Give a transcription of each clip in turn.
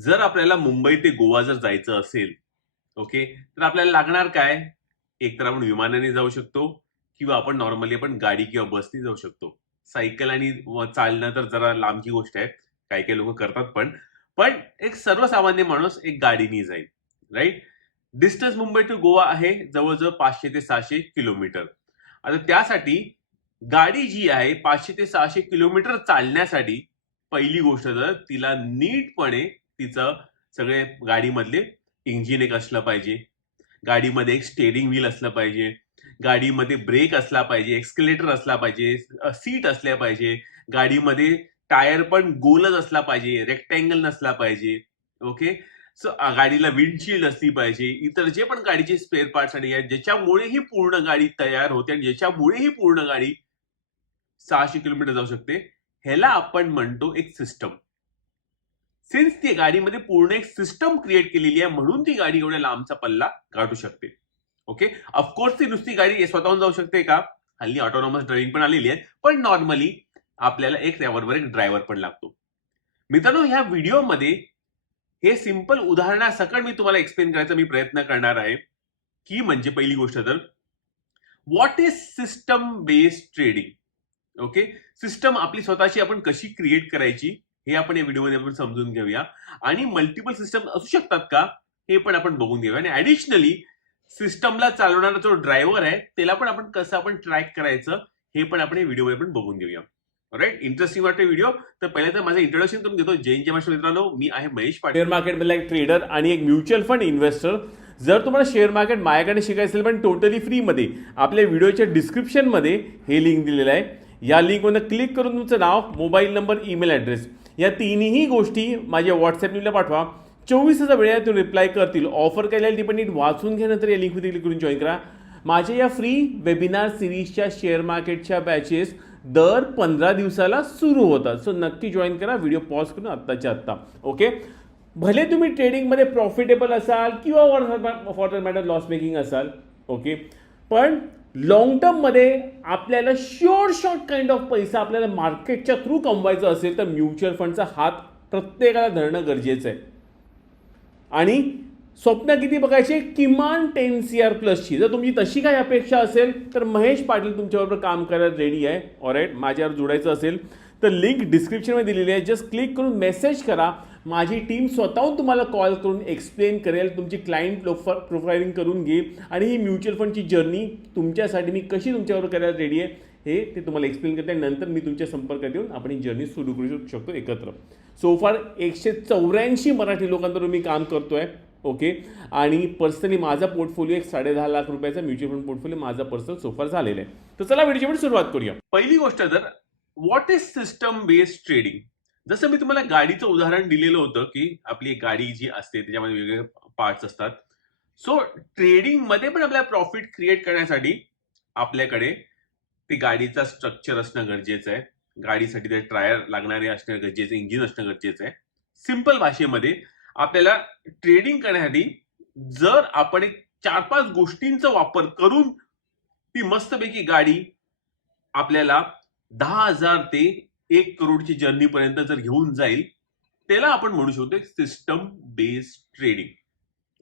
जर आपल्याला मुंबई ते गोवा जर जायचं असेल, ओके, तर आपल्याला लागणार काय? एक तर आपण विमानाने जाऊ शकतो किंवा आपण नॉर्मली गाडी किंवा बसने जाऊ शकतो. सायकल आणि चालणं तर जरा लांबची गोष्ट आहे. काही-काही लोकं करतात पण. पण एक सर्वसामान्य माणूस एक गाडीने जाईल, right? Distance Mumbai to Goa आहे जवळ-जवळ 500 ते 600 किलोमीटर. आता त्यासाठी गाडी जी आहे 500 ते 600 किलोमीटर चालण्यासाठी पहिली गोष्ट तर तिला नीटपणे तिचं सगळे गाडीमधले इंजिन एक असलं पाहिजे. गाडीमध्ये एक स्टीअरिंग व्हील असलं पाहिजे. गाडीमध्ये ब्रेक असला पाहिजे, एक्सेलेरेटर असला पाहिजे, सीट असल्या पाहिजे. गाडीमध्ये टायर पण गोलच असला पाहिजे, रेक्टँगल नसला पाहिजे. ओके. सो गाडीला विंडशील्ड असली पाहिजे. इतर जे पण गाडीचे स्पेअर पार्ट्स आणि आहेत, ज्याच्यामुळे ही पूर्ण गाडी तयार होते आणि ज्याच्यामुळे ही पूर्ण गाडी 600 किलोमीटर जाऊ शकते. ह्याला आपण म्हणतो एक सिस्टम. सिन्स ती गाडीमध्ये पूर्ण एक सिस्टम क्रिएट केलेली आहे म्हणून ती गाडी एवढ्या लांबचा पल्ला काढू शकते. ओके. ऑफकोर्स ती नुसती गाडी स्वतःहून जाऊ शकते का? हल्ली ऑटोनॉमस ड्रायव्हिंग पण आलेली आहे. पण नॉर्मली आपल्याला त्याबरोबर एक ड्रायव्हर पण लागतो. मित्रांनो, ह्या व्हिडिओमध्ये हे सिंपल उदाहरणासकट मी तुम्हाला एक्सप्लेन करायचा मी प्रयत्न करणार आहे, की म्हणजे पहिली गोष्ट तर what is system based trading. Okay. System आपली स्वतःची आपण कशी क्रिएट करायची हे आपण या व्हिडिओमध्ये आपण समजून घेऊया आणि मल्टिपल सिस्टम असू शकतात का हे पण आपण बघून घेऊया आणि ऍडिशनली सिस्टमला चालवणारा जो ड्रायव्हर आहे त्याला पण आपण कसं आपण ट्रॅक करायचं हे पण आपण या व्हिडिओमध्ये पण बघून घेऊया. राईट. इंटरेस्टिंग वाटते व्हिडिओ. तर पहिल्यांदा तर माझं इंट्रोडक्शन करून घेतो. जैन जय महाराष्ट्र मित्रांनो, मी आहे महेश पाटील, शेअर मार्केटमधला एक ट्रेडर आणि एक म्युच्युअल फंड इन्व्हेस्टर. जर तुम्हाला शेअर मार्केट माझ्याकडे शिकायचं असेल पण टोटली फ्रीमध्ये, आपल्या व्हिडिओच्या डिस्क्रिप्शनमध्ये हे लिंक दिलेलं आहे. या लिंकमध्ये क्लिक करून तुमचं नाव, मोबाईल नंबर, ईमेल ॲड्रेस या तिन्ही गोष्टी माझ्या व्हॉट्सॲपला पाठवा. 24 तासाचा वेळ आहे, तो रिप्लाय करतील. ऑफर केलेली ती पण नीट वाचून घ्यानंतर या लिंकमध्ये क्लिक करून जॉईन करा. माझ्या या फ्री वेबिनार सिरीजच्या शेअर मार्केटच्या बॅचेस दर 15 दिवसाला सुरू होतात. सो नक्की जॉईन करा. व्हिडिओ पॉज करून आत्ताच्या आत्ता. ओके. भले तुम्ही ट्रेडिंगमध्ये प्रॉफिटेबल असाल किंवा for that matter loss making असाल, ओके, पण लॉंग टर्ममध्ये आपल्याला शॉर्ट काइंड ऑफ पैसा आपल्याला मार्केटच्या थ्रू कमवायचा असेल तर म्युच्युअल फंडचा हात प्रत्येकाला धरणं गरजेचं आहे. आणि स्वप्न किती बघायचे? किमान 10 CR प्लसची. जर तुमची तशी काही अपेक्षा असेल तर महेश पाटील तुमच्याबरोबर काम करायला रेडी आहे. ऑलराईट. माझ्यावर जोडायचं असेल तर लिंक डिस्क्रिप्शनमध्ये दिलेली आहे. जस्ट क्लिक करून मेसेज करा. माझी टीम स्वतःहून तुम्हाला कॉल करून एक्सप्लेन करेल, तुमची क्लायंट प्रोफाइलिंग करून घे आणि ही म्युच्युअल फंडची जर्नी तुमच्यासाठी मी कशी तुमच्याबरोबर करायला रेडी आहे हे ते तुम्हाला एक्सप्लेन करते. नंतर मी तुमच्या संपर्कात येऊन आपण ही जर्नी सुरू करू शकतो एकत्र. सोफार 184 मराठी लोकांबरोबर मी काम करतोय. ओके. आणि पर्सनली माझा पोर्टफोलिओ एक 10.5 लाख रुपयाचा म्युच्युअल फंड पोर्टफोलिओ माझा पर्सनल सोफार झालेला आहे. तर चला व्हिडिओची सुरुवात करूया. पहिली गोष्ट तर what is system based trading. जसं मी तुम्हाला गाडीचं उदाहरण दिलेलं होतं की आपली गाडी जी असते त्याच्यामध्ये वेगवेगळे पार्ट्स असतात. सो ट्रेडिंग मध्ये पण आपल्याला प्रॉफिट क्रिएट करण्यासाठी आपल्याकडे ते गाडीचा स्ट्रक्चर असणं गरजेचं आहे. गाडीसाठी ते टायर लागणारे असणं गरजेचं, इंजिन असणं गरजेचं आहे. सिंपल भाषेमध्ये आपल्याला ट्रेडिंग करण्यासाठी जर आपण एक 4-5 गोष्टींचा वापर करून ती मस्तपैकी गाडी आपल्याला 10,000 ते 1 करोडची जर्नी पर्यंत जर घेऊन जाईल त्याला आपण म्हणू शकतो सिस्टम बेस्ड ट्रेडिंग.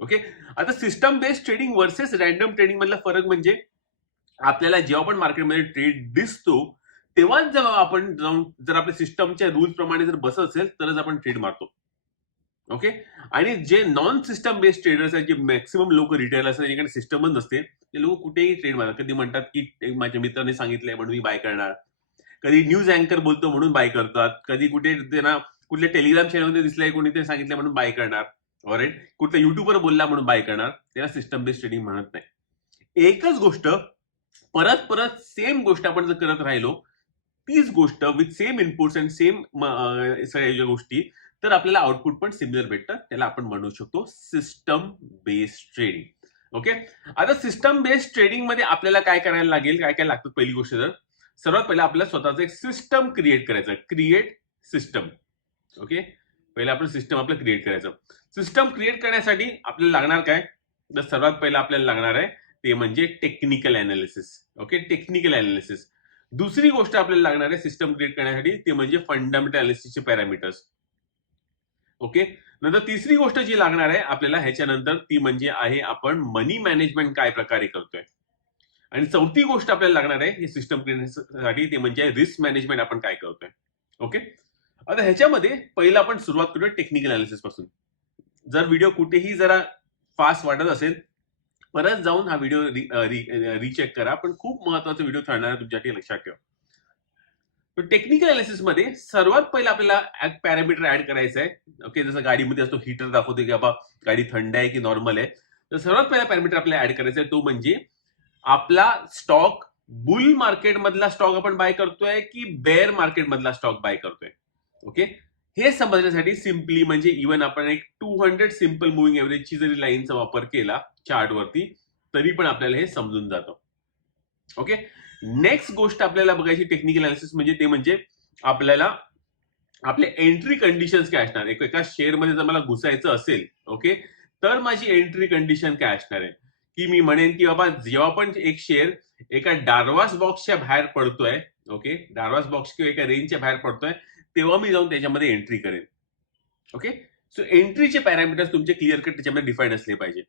ओके. आता system based trading versus random trading मधला फरक म्हणजे आपल्याला जेव्हा पण मार्केटमध्ये ट्रेड दिसतो तेव्हाच जेव्हा आपण जाऊन जर आपल्या सिस्टमच्या रूल्स प्रमाणे जर बसत असेल तरच आपण ट्रेड मारतो. ओके. आणि जे नॉन सिस्टम बेस्ड ट्रेडर्स आहेत, जे मॅक्सिमम लोक रिटेल असतात ज्यांच्याकडे सिस्टमच नसते, ते लोक कुठेही ट्रेड मारतात. कधी म्हणतात की माझ्या मित्राने सांगितलंय म्हणून मी बाय करणार, कधी न्यूज अँकर बोलतो म्हणून बाय करतात, कधी कुठे त्यांना कुठल्या टेलिग्राम चॅनलमध्ये दिसलंय कोणी ते सांगितलं म्हणून बाय करणार, ऑलराईट, कुठल्या युट्यूबवर बोलला म्हणून बाय करणार. त्याला सिस्टम बेस्ड ट्रेडिंग म्हणत नाही. एकच गोष्ट परत परत सेम गोष्ट आपण जर करत राहिलो, तीच गोष्ट with same inputs and same सगळ्या गोष्टी, तर आपल्याला आउटपुट पण सिमिलर भेटतं. त्याला आपण म्हणू शकतो सिस्टम बेस्ड ट्रेडिंग. ओके. आता सिस्टम बेस्ड ट्रेडिंग मध्ये आपल्याला काय करायला लागेल, काय काय लागतं? पहिली गोष्ट तर सर्वात पहिला आपल्याला स्वतःचं एक सिस्टम क्रिएट करायचं. Create system. ओके. पहिला आपण सिस्टम आपलं क्रिएट करायचं. सिस्टम क्रिएट करण्यासाठी आपल्याला लागणार काय? तर सर्वात पहिला आपल्याला लागणार आहे ते म्हणजे technical analysis. Okay. Technical analysis. दुसरी गोष्ट आपल्याला लागणार आहे सिस्टम क्रिएट करण्यासाठी ते म्हणजे फंडामेंटल अनालिसिसचे पॅरामीटर्स. ओके. नंतर तिसरी गोष्ट जी लागणार आहे आपल्याला ह्याच्यानंतर ती म्हणजे आहे आपण मनी मॅनेजमेंट काय प्रकारे करतोय. आणि चौथी गोष्ट आपल्याला लागणार आहे ही सिस्टम क्लिअरन्ससाठी, ते म्हणजे रिस्क मॅनेजमेंट आपण काय करतोय. ओके, आता ह्याच्यामध्ये पहिलं आपण सुरुवात करूया टेक्निकल अनालिसिस पासून. जर व्हिडिओ कुठेही जरा फास्ट वाटत असेल परत जाऊन हा व्हिडिओ रिचेक करा, पण खूप महत्वाचा व्हिडिओ ठरणार आहे तुमच्यासाठी, लक्षात ठेवा. टेक्निकल अनालिसिस मध्ये सर्वात पहिला आपल्याला पॅरामीटर ऍड करायचा आहे. ओके, जसं गाडीमध्ये असतो हीटर दाखवतो की बाबा गाडी थंड आहे की नॉर्मल आहे, तर सर्वात पहिला पॅरामीटर आपल्याला ऍड करायचा आहे तो म्हणजे आपला स्टॉक बुल मार्केट मधला स्टॉक आपण बाय करतोय की बेअर मार्केट मधला स्टॉक बाय करतोय. ओके, हे समजण्यासाठी सिम्पली म्हणजे इव्हन आपण एक 200 सिम्पल मुव्हिंग एव्हरेजची जरी लाईनचा वापर केला चार्ट वरती तरी पण आपल्याला हे समजून जातं. ओके, नेक्स्ट गोष्ट आपल्याला बघायची टेक्निकल अनालिसिस म्हणजे ते म्हणजे आपल्याला आपले एंट्री कंडिशन्स काय असणार. एका शेअरमध्ये जर मला घुसायचं असेल ओके, तर माझी एंट्री कंडिशन काय असणार आहे की मी म्हणेन की बाबा जेव्हा पण एक शेअर एका डार्वास बॉक्सच्या बाहेर पडतोय, ओके, डार्वास बॉक्स किंवा एका रेंजच्या बाहेर पडतोय तेव्हा मी जाऊन त्याच्यामध्ये एंट्री करेन. ओके, सो एंट्रीचे पॅरामीटर्स तुमचे क्लिअर कट त्याच्यामध्ये डिफाईन असले पाहिजे.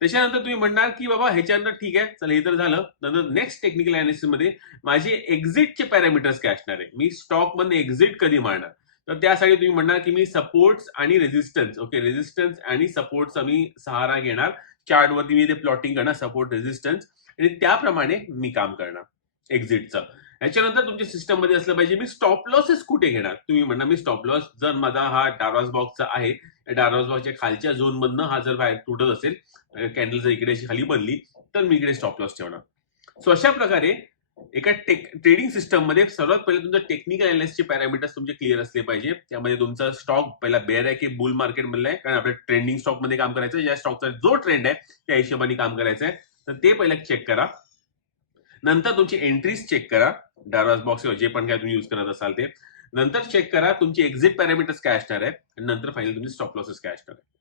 त्याच्यानंतर तुम्ही म्हणणार की बाबा ह्याच्यानंतर ठीक आहे चला हे तर झालं, नंतर नेक्स्ट टेक्निकल अनालिसिस मध्ये माझे एक्झिटचे पॅरामीटर्स काय असणार आहे, मी स्टॉक मध्ये एक्झिट कधी मारणार. तर त्यासाठी तुम्ही म्हणणार की मी सपोर्ट्स आणि रेझिस्टन्स, ओके, रेझिस्टन्स आणि सपोर्टचा मी सहारा घेणार, चार्टवरती मी ते प्लॉटिंग करणार सपोर्ट रेझिस्टन्स आणि त्याप्रमाणे मी काम करणार एक्झिटचं. ह्याच्यानंतर तुमच्या सिस्टम मध्ये असलं पाहिजे मी स्टॉप लॉसेस कुठे घेणार. तुम्ही म्हणणार मी स्टॉप लॉस जर माझा हा डार्वास बॉक्सचा आहे, डार्वास बॉक्सच्या खालच्या झोन मधनं हा जर बाहेर तुटत असेल, कॅन्डल जर इकडे खाली बनली तर मी इकडे स्टॉप लॉस ठेवणार. सो अशा प्रकारे एका ट्रेडिंग सिस्टम मध्ये सर्वात पहिले तुमचं टेक्निकल अनालिसिसचे पॅरामीटर्स तुमचे क्लिअर असले पाहिजे. त्यामध्ये तुमचा स्टॉक पहिला बेअर आहे की बुल मार्केट मधला आहे, कारण आपल्या ट्रेंडिंग स्टॉक मध्ये काम करायचं, या स्टॉकचा जो ट्रेंड आहे त्या हिशोबाने काम करायचं आहे, तर ते पहिलं चेक करा. नंतर तुमची एंट्रीज चेक करा, डार्वास बॉक्स किंवा जे पण काय तुम्ही युज करत असाल ते. नंतर चेक करा तुमची एक्झिट पॅरामीटर्स काय असणार आहे आणि नंतर फायनली तुमचे स्टॉप लॉसेस काय असणार आहे.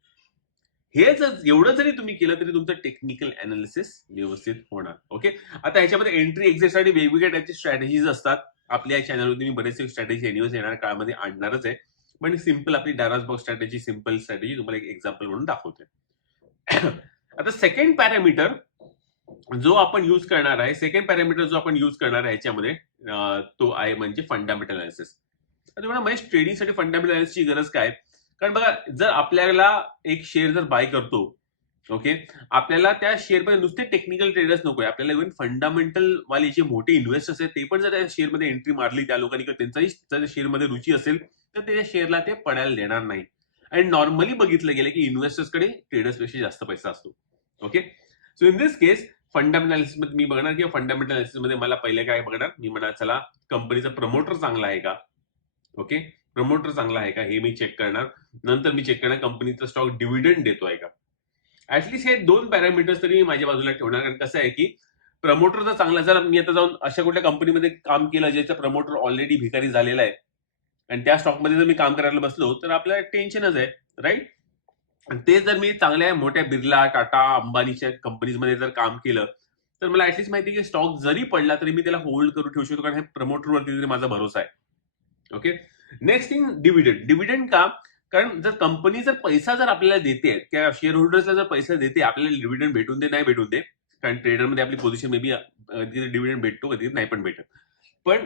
हे जर एवढं जरी तुम्ही केलं तरी तुमचं टेक्निकल अनालिसिस व्यवस्थित होणार. ओके, आता ह्याच्यामध्ये एंट्री एक्झिटसाठी वेगवेगळ्या टाईपचे स्ट्रॅटेजीज असतात. आपल्या चॅनलवर मी बरेचसे स्ट्रॅटेजी एनिवर्स येणार काळामध्ये आणणारच आहे, पण सिम्पल आपली डार्वास बॉक्स स्ट्रॅटेजी, सिम्पल स्ट्रॅटेजी तुम्हाला एक एक्झाम्पल म्हणून दाखवते. आता सेकंड पॅरामीटर जो आपण यूज करणार आहे, सेकंड पॅरामीटर जो आपण यूज करणार आहे ह्याच्यामध्ये तो आहे म्हणजे फंडामेंटल अनालिसिस. तुम्हाला म्हणजे ट्रेडिंगसाठी फंडामेंटल अनालिसिसची गरज काय, कारण बघा जर आपल्याला एक शेअर जर बाय करतो, ओके, आपल्याला त्या शेअरमध्ये नुसते टेक्निकल ट्रेडर्स नकोय, आपल्याला इव्हन फंडामेंटल वाले जे मोठे इन्व्हेस्टर्स आहेत ते पण जर त्या शेअरमध्ये एंट्री मारली त्या लोकांनी किंवा त्यांचाही जर शेअरमध्ये रुची असेल तर त्या शेअरला ते पडायला देणार नाही. आणि नॉर्मली बघितलं गेलं की इन्व्हेस्टर्सकडे ट्रेडर्सपेक्षा जास्त पैसा असतो. Okay, so in this case fundamental analysis मध्ये मी बघणार किंवा फंडामेंटल अनालिसिस मध्ये मला पहिले काय बघणार, मी म्हणणार चला कंपनीचा प्रमोटर चांगला आहे का. ओके, प्रमोटर चांगला आहे का हे मी चेक करणार. नंतर मी चेक करणार कंपनीचा स्टॉक डिव्हिडंड देतोय का. ऍटलीस्ट हे दोन पॅरामीटर्स तरी मी माझ्या बाजूला ठेवणार, कारण कसं आहे की प्रमोटर जर चांगला, जर मी आता जाऊन अशा कुठल्या कंपनीमध्ये काम केलं ज्याचा प्रमोटर ऑलरेडी भिकारी झालेला आहे आणि त्या स्टॉकमध्ये जर मी काम करायला बसलो तर आपल्याला टेन्शनच आहे, राईट. ते जर मी चांगल्या मोठ्या बिर्ला, टाटा, अंबानीच्या कंपनीजमध्ये जर काम केलं तर मला ऍटलीस्ट माहिती आहे की स्टॉक जरी पडला तरी मी त्याला होल्ड करू ठेवू शकतो, कारण हे प्रमोटरवरती तरी माझा भरोसा आहे. Okay, next thing dividend. Dividend का, कारण जर कंपनी जर पैसा जर आपल्याला देते किंवा शेअर होल्डर्सला जर पैसा देते, आपल्याला डिव्हिडंड भेटून दे नाही भेटून दे, कारण ट्रेडरमध्ये आपली पोझिशन मे बी डिव्हिडंड भेटतो कधी नाही पण भेटत, पण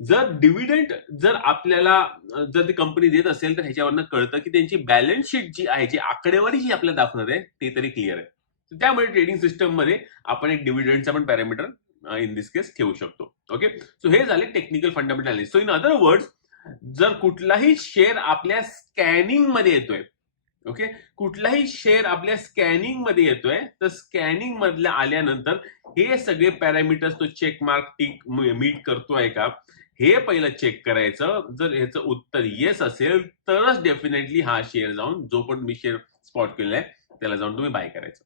जर डिव्हिडंड जर आपल्याला जर ती कंपनी देत असेल तर ह्याच्यावरनं कळतं की त्यांची बॅलन्स शीट जी आहे, जी आकडेवारी जी आपल्याला दाखवणार आहे ते तरी क्लिअर आहे. त्यामुळे ट्रेडिंग सिस्टम मध्ये आपण एक डिव्हिडंडचा पण पॅरामीटर इन दिस केस ठेवू शकतो. ओके, सो हे झाले technical fundamental analysis. So in other words, जर कुठलाही शेअर आपल्या स्कॅनिंग मध्ये येतोय, ओके, कुठलाही शेअर आपल्या स्कॅनिंग मध्ये येतोय तर स्कॅनिंग मधल्या आल्यानंतर हे सगळे पॅरामीटर्स तो चेक मार्क टिक मीट करतोय का हे पहिलं चेक करायचं. जर ह्याचं उत्तर येस असेल तरच डेफिनेटली हा शेअर जाऊन, जो पण मी शेअर स्पॉट केलाय त्याला जाऊन तुम्ही बाय करायचं.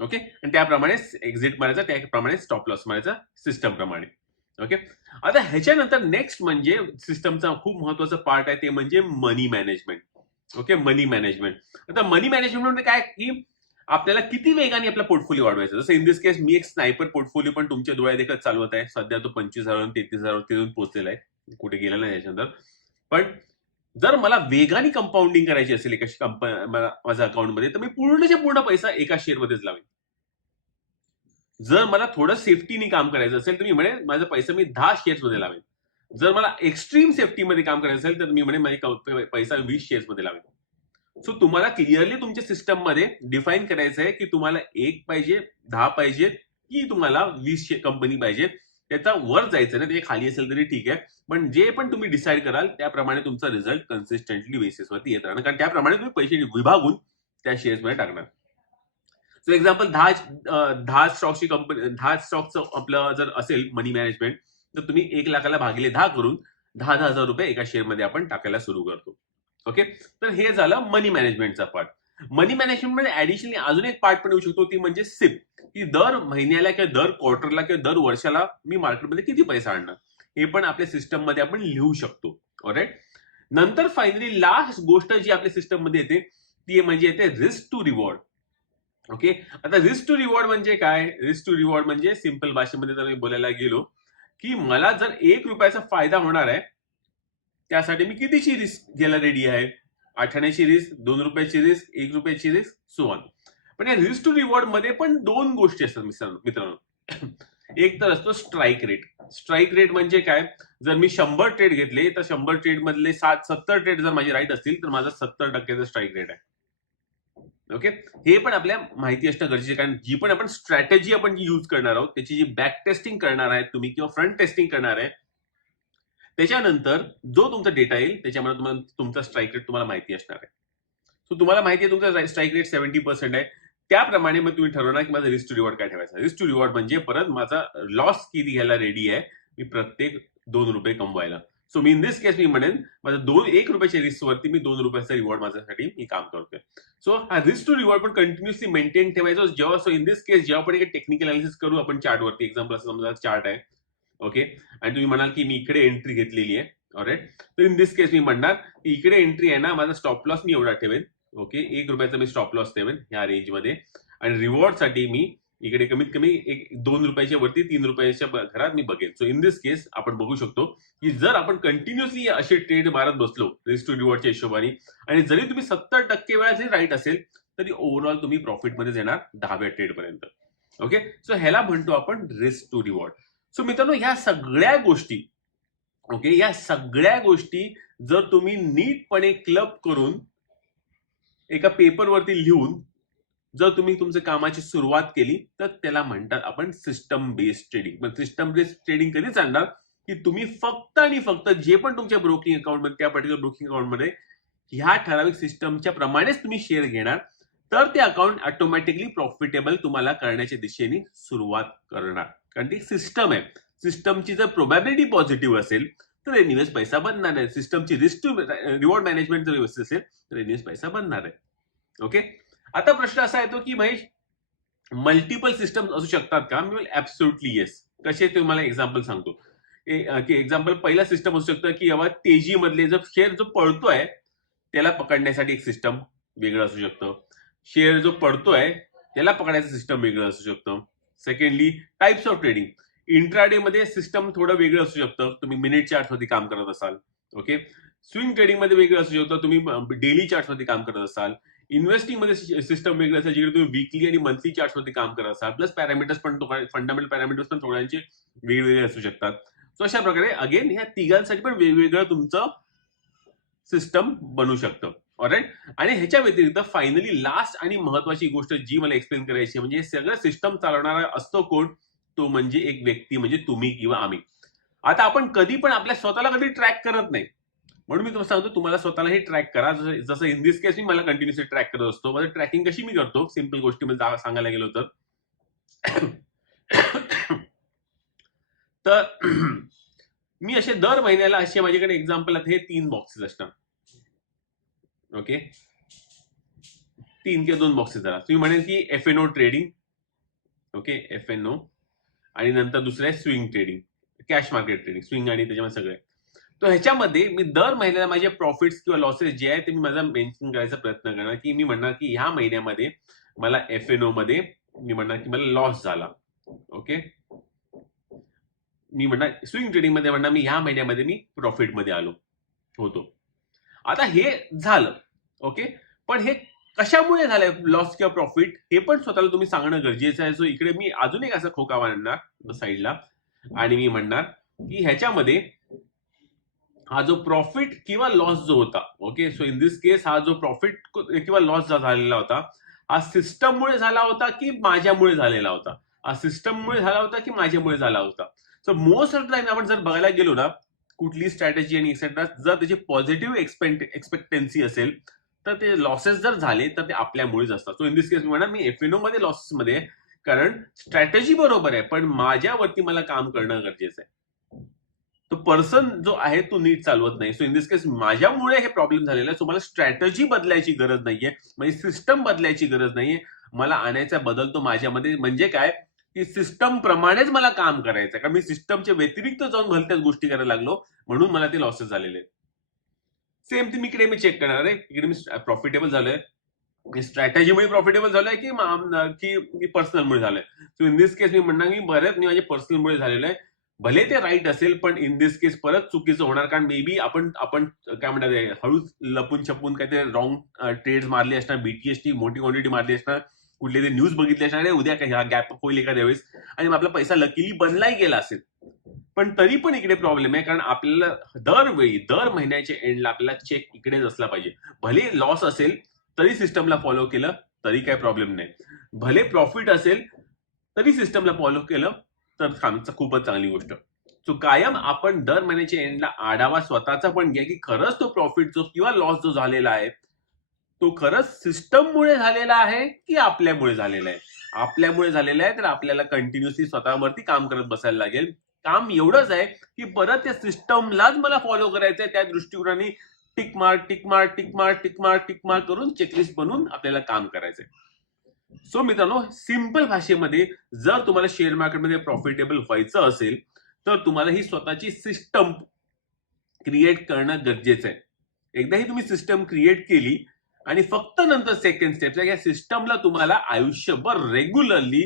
ओके, आणि त्याप्रमाणे एक्झिट मारायचा, त्याप्रमाणे स्टॉप लॉस मारायचा सिस्टम प्रमाणे. ओके, आता ह्याच्यानंतर नेक्स्ट म्हणजे सिस्टमचा खूप महत्वाचा पार्ट आहे ते म्हणजे मनी मॅनेजमेंट. ओके, मनी मॅनेजमेंट. आता मनी मॅनेजमेंट म्हणजे काय की आपल्याला किती वेगाने आपला पोर्टफोलिओ वाढवायचा. जसं इन दिस केस मी एक स्नायपर पोर्टफोलिओ पण तुमच्या डोळ्यात देखत चालवत आहे. सध्या तो 25,000 33,000 पोहोचलेला आहे, कुठे गेला नाही याच्यानंतर. पण जर मला वेगाने कंपाऊंडिंग करायची असेल एका माझ्या अकाउंटमध्ये, तर मी पूर्णच्या पूर्ण पैसा एका शेअरमध्येच लावेन. जर मला थोडं सेफ्टीने काम करायचं असेल तर मी म्हणेन माझा पैसा मी 10 शेअर्समध्ये लावेन. जर मला एक्स्ट्रीम सेफ्टीमध्ये काम करायचं असेल तर मी म्हणेन माझे पैसा 20 शेअर्समध्ये लावेन. सो तुम्हाला क्लिअरली तुमच्या सिस्टममध्ये डिफाईन करायचं आहे की तुम्हाला 1 पाहिजे, 10 पाहिजे की तुम्हाला 20 कंपनी पाहिजे. त्याचा वर जायचं नाही, ते खाली असेल तरी ठीक आहे, पण जे पण तुम्ही डिसाईड कराल त्याप्रमाणे तुमचा रिझल्ट कन्सिस्टंटली बेसिसवरती येत राहणार, कारण त्याप्रमाणे तुम्ही पैसे विभागून त्या शेअर्समध्ये टाकणार. सो एक्झाम्पल 10 स्टॉकची कंपनी, 10 स्टॉकचं आपलं जर असेल मनी मॅनेजमेंट, तर तुम्ही 1 लाखाला भागिले 10 करून 10,000 रुपये एका शेअरमध्ये आपण टाकायला सुरू करतो. ओके, तर हे झालं मनी मॅनेजमेंटचा पार्ट. मनी मॅनेजमेंटमध्ये ऍडिशनली अजून एक पार्ट पण येऊ शकतो, ती म्हणजे सिप, की दर महिन्याला किंवा दर क्वार्टरला किंवा दर वर्षाला मी मार्केटमध्ये किती पैसा आणणार, हे पण आपल्या सिस्टममध्ये आपण लिहू शकतो. ऑलराईट. नंतर फायनली लास्ट गोष्ट जी आपल्या सिस्टममध्ये येते ती म्हणजे येते रिस्क टू रिवॉर्ड. ओके, आता रिस्क टू रिवॉर्ड म्हणजे काय? रिस्क टू रिवॉर्ड म्हणजे सिंपल भाषेमध्ये जर मी बोलायला गेलो की मला जर 1 रुपयाचा फायदा होणार आहे, त्यासाठी मी कितीची रिस्क घ्यायला रेडी आहे? 8 आण्याची रिस्क, 2 रुपयाची रिस्क, 1 रुपयाची रिस्क, सो ऑन. पण या रिस्क टू रिवॉर्ड मध्ये पण 2 गोष्टी असतात मित्रांनो. एक तर असतो स्ट्राईक रेट. स्ट्राईक रेट म्हणजे काय? जर मी 100 ट्रेड घेतले तर 100 ट्रेड मधले 70 ट्रेड जर माझे राईट असतील तर माझा 70% स्ट्राईक रेट आहे. ओके, हे पण आपल्या माहिती असणं गरजेचं आहे, कारण जी पण आपण स्ट्रॅटेजी आपण यूज करणार आहोत त्याची जी बॅक टेस्टिंग करणार आहे तुम्ही किंवा फ्रंट टेस्टिंग करणार आहे, त्याच्यानंतर जो तुमचा डेटा येईल त्याच्यामध्ये तुम्हाला तुमचा स्ट्राईक रेट तुम्हाला माहिती असणार आहे. सो तुम्हाला माहिती आहे तुमचा स्ट्राईक रेट 70% आहे, त्याप्रमाणे मग तुम्ही ठरवणार की माझा रिस्क टू रिवॉर्ड काय ठेवायचा. रिस्क टू रिवॉर्ड म्हणजे परत माझा लॉस किती घ्यायला रेडी आहे मी प्रत्येक 2 रुपये कमवायला. सो मी इन दिस केस मी म्हणेन माझा 1 रुपयाच्या रिस्क वरती मी 2 रुपयाचा रिवॉर्ड माझ्यासाठी मी काम करतोय. सो हा रिस्क टू रिवॉर्ड पण कंटिन्युअसली मेंटेन ठेवायचा जेव्हा. सो इन दिस केस जेव्हा आपण टेक्निकल अनालिसिस करू आपण चार्टवरती, एक्झाम्पल असं समजा चार्ट आहे, ओके, आणि तुम्ही म्हणाल की मी इकडे एंट्री घेतलेली आहे, ऑलराईट, तर इन दिस केस मी म्हणणार की इकडे एंट्री आहे ना, माझा स्टॉप लॉस मी एवढा ठेवेन. ओके, 1 रुपयाचा मी स्टॉप लॉस ठेवेन ह्या रेंजमध्ये, आणि रिवॉर्ड साठी मी इकडे कमीत कमी 2 रुपयाच्या वरती 3 रुपयाच्या घरात मी बघेन. सो इन दिस केस आपण बघू शकतो की जर आपण कंटिन्युअसली असे ट्रेड मारत बसलो रिस्क टू रिवॉर्डच्या हिशोबाने, आणि जरी तुम्ही 70% वेळा जरी राईट असेल तरी ओव्हरऑल तुम्ही प्रॉफिटमध्ये येणार 10व्या ट्रेड पर्यंत. ओके, सो ह्याला म्हणतो आपण रिस्क टू रिवॉर्ड. सो मित्रांनो, ह्या सगळ्या गोष्टी, ओके, या सगळ्या गोष्टी जर तुम्ही नीटपणे क्लब करून एका पेपरवरती लिहून जर तुम्ही तुमच्या कामाची सुरुवात केली तर त्याला म्हणतात आपण सिस्टम बेस्ड ट्रेडिंग. पण सिस्टम बेस्ड ट्रेडिंग कधी चालणार की तुम्ही फक्त आणि फक्त जे पण तुमच्या ब्रोकिंग अकाउंटमध्ये, त्या पर्टिक्युलर ब्रोकिंग अकाउंटमध्ये ह्या ठराविक सिस्टमच्या प्रमाणेच तुम्ही शेअर घेणार, तर ते अकाउंट ऑटोमॅटिकली प्रॉफिटेबल तुम्हाला करण्याच्या दिशेने सुरुवात करणार. कारण ती सिस्टम आहे. सिस्टमची जर प्रोबॅबिलिटी पॉझिटिव्ह असेल तर एनिवेज पैसा बनणार आहे. सिस्टमची रिस्क टू रिवॉर्ड मॅनेजमेंट जर व्यवस्थित असेल तर एनिवेज पैसा बनणार आहे. ओके, आता प्रश्न असा येतो की महेश मल्टिपल सिस्टम असू शकतात का? मी ऍब्सोल्युटली येस. कसे ते मला एक्झाम्पल सांगतो. की एक्झाम्पल पहिला सिस्टम असू शकतं की बाबा तेजी मधले जर शेअर जो पडतोय त्याला पकडण्यासाठी एक सिस्टम वेगळं असू शकतं. शेअर जो पडतोय त्याला पकडायचं सिस्टम वेगळं असू शकतं. Secondly types of trading. Intraday मध्ये सिस्टम थोडं वेगळं असू शकतं, तुम्ही मिनिट चार्ट वरती काम करत असाल. ओके, स्विंग ट्रेडिंग मध्ये वेगळं असू शकतं, तुम्ही डेली चार्ट वरती काम करत असाल. इन्व्हेस्टिंग मध्ये सिस्टम वेगळं असेल, जिकडे तुम्ही वीकली आणि मंथली चार्ट वरती काम करत असाल. प्लस पॅरामीटर्स पण, फंडामेंटल पॅरामीटर्स पण थोड्यांचे वेगवेगळे असू शकतात. सो अशा प्रकारे अगेन ह्या तिघांसाठी पण वेगवेगळं तुमचं सिस्टम बनू शकतं. ऑलराईट. आणि ह्याच्या व्यतिरिक्त फायनली लास्ट आणि महत्वाची गोष्ट जी मला एक्सप्लेन करायची म्हणजे हे सगळं सिस्टम चालवणारा असतो कोण? तो म्हणजे एक व्यक्ती, म्हणजे तुम्ही किंवा आम्ही. आता आपण कधी पण आपल्या स्वतःला कधी ट्रॅक करत नाही, म्हणून मी तुम्हाला सांगतो तुम्हाला स्वतःला हे ट्रॅक करा. जसं इन दिस केस मी मला कंटिन्युअसली ट्रॅक करत असतो. माझं ट्रॅकिंग कशी मी करतो, सिंपल गोष्टीमध्ये सांगायला गेलो तर मी असे दर महिन्याला असे माझ्याकडे एक्झाम्पल हे 3 बॉक्सेस असतात. ओके, 3 किंवा 2 बॉक्सेस झाला. तुम्ही म्हणेल की FNO ट्रेडिंग, ओके, FNO, आणि नंतर दुसरं आहे swing trading, cash market trading, swing आणि त्याच्यामध्ये सगळे. तर ह्याच्यामध्ये मी दर महिन्याला माझे प्रॉफिट्स किंवा लॉसेस जे आहे ते मी माझा मेन्शन करायचा प्रयत्न करणार, की मी म्हणणार की ह्या महिन्यामध्ये मला FNO मध्ये मी म्हणणार की मला लॉस झाला. ओके, मी म्हणणार स्विंग ट्रेडिंग मध्ये म्हणणार मी ह्या महिन्यामध्ये मी प्रॉफिट मध्ये आलो होतो. आता हे झालं, ओके. पण हे कशामुळे झालंय लॉस किंवा प्रॉफिट हे पण स्वतःला तुम्ही सांगणं गरजेचं आहे. सो इकडे मी अजून एक असा खोका मांडणार साईडला आणि मी म्हणणार की ह्याच्यामध्ये हा जो प्रॉफिट किंवा लॉस जो होता, ओके, सो इन दिस केस हा जो प्रॉफिट किंवा लॉस झालेला होता हा सिस्टममुळे झाला होता की माझ्यामुळे झालेला होता, हा सिस्टममुळे झाला होता की माझ्यामुळे झाला होता. So most of the time आपण जर बघायला गेलो ना कुठली स्ट्रॅटेजी आणि एक्सेट्रा, जर त्याची पॉझिटिव्ह एक्सपेक्टन्सी असेल तर ते लॉसेस जर झाले तर ते आपल्यामुळेच असतात. सो इन दिस केस म्हणा मी एफएनओ मध्ये लॉसेस मध्ये, कारण स्ट्रॅटेजी बरोबर आहे पण माझ्यावरती मला काम करणं गरजेचं आहे. तो पर्सन जो आहे तो नीट चालवत नाही. सो इन दिस केस माझ्यामुळे हे प्रॉब्लेम झालेला आहे. सो मला स्ट्रॅटेजी बदलायची गरज नाहीये, म्हणजे सिस्टम बदलायची गरज नाहीये. मला आणायचा बदल तो माझ्यामध्ये, म्हणजे काय की सिस्टम प्रमाणेच मला काम करायचं, कारण मी सिस्टमच्या व्यतिरिक्त जाऊन भलत्याच गोष्टी करायला लागलो म्हणून मला ते लॉसेस झालेले. सेम थिंग इकडे मी चेक करणार आहे, इकडे मी प्रॉफिटेबल झालोय, स्ट्रॅटेजीमुळे प्रॉफिटेबल झालोय की पर्सनलमुळे झालंय. सो इन दिस केस मी म्हणणार की बरेच मी माझ्या पर्सनलमुळे झालेलं आहे. भले ते राईट असेल पण इन दिस केस परत चुकीचं होणार, कारण मे बी आपण काय म्हणतात हळूच लपून छपून काहीतरी रॉंग ट्रेड्स मारले असणार, बीटीएसटी मोठी क्वांटिटी मारली असणार, कुठले ते न्यूज बघितले असणार, "अरे, उद्या काही गॅप होईल एखाद्या वेळेस आणि मग आपला पैसा लकीली बनलाही गेला असेल. पण तरी पण इकडे प्रॉब्लेम आहे, कारण आपल्याला दरवेळी दर महिन्याच्या एंडला आपल्याला चेक इकडेच असला पाहिजे. भले लॉस असेल तरी सिस्टमला फॉलो केलं तरी काही प्रॉब्लेम नाही, भले प्रॉफिट असेल तरी सिस्टमला फॉलो केलं तर खूपच चांगली गोष्ट. सो कायम आपण दर महिन्याच्या एंडला आढावा स्वतःचा पण घ्या की खरंच तो प्रॉफिट जो किंवा लॉस जो झालेला आहे तो खरंच सिस्टममुळे झालेला आहे की आपल्यामुळे झालेला आहे. आपल्यामुळे झालेला आहे तर आपल्याला कंटिन्युअसली स्वतःवरती काम करत बसायला लागेल. काम एवढंच आहे की परत त्या सिस्टमलाच मला फॉलो करायचंय, त्या दृष्टिकोनाने tick mark tick mark tick mark tick mark tick mark करून चेकलिस्ट बनवून आपल्याला काम करायचंय. सो मित्रांनो, सिंपल भाषेमध्ये जर तुम्हाला शेअर मार्केटमध्ये प्रॉफिटेबल व्हायचं असेल तर तुम्हाला ही स्वतःची सिस्टम क्रिएट करणं गरजेचं आहे. एकदा ही तुम्ही सिस्टम क्रिएट केली आणि फक्त नंतर सेकंड स्टेप या सिस्टमला तुम्हाला आयुष्यभर रेग्युलरली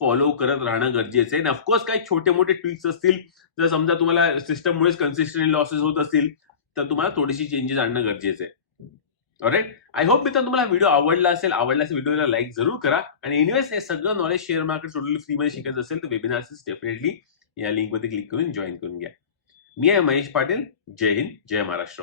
फॉलो करत राहणं गरजेचं आहे. ऑफकोर्स काही छोटे मोठे ट्विक्स असतील, जर समजा तुम्हाला सिस्टममुळेच कन्सिस्टंटली लॉसेस होत असतील तर तुम्हाला थोडीशी चेंजेस आणणं गरजेचं आहे. ऑलराईट, आय होप मित्रांनो तुम्हाला व्हिडिओ आवडला असेल व्हिडिओला लाईक जरूर करा. आणि एनिवेज हे सगळं नॉलेज शेअर मार्केट टोटली फ्रीमध्ये शिकायचं असेल तर वेबिनार्स डेफिनेटली या लिंकमध्ये क्लिक करून जॉईन करून घ्या. मी आहे महेश पाटील. जय हिंद, जय महाराष्ट्र.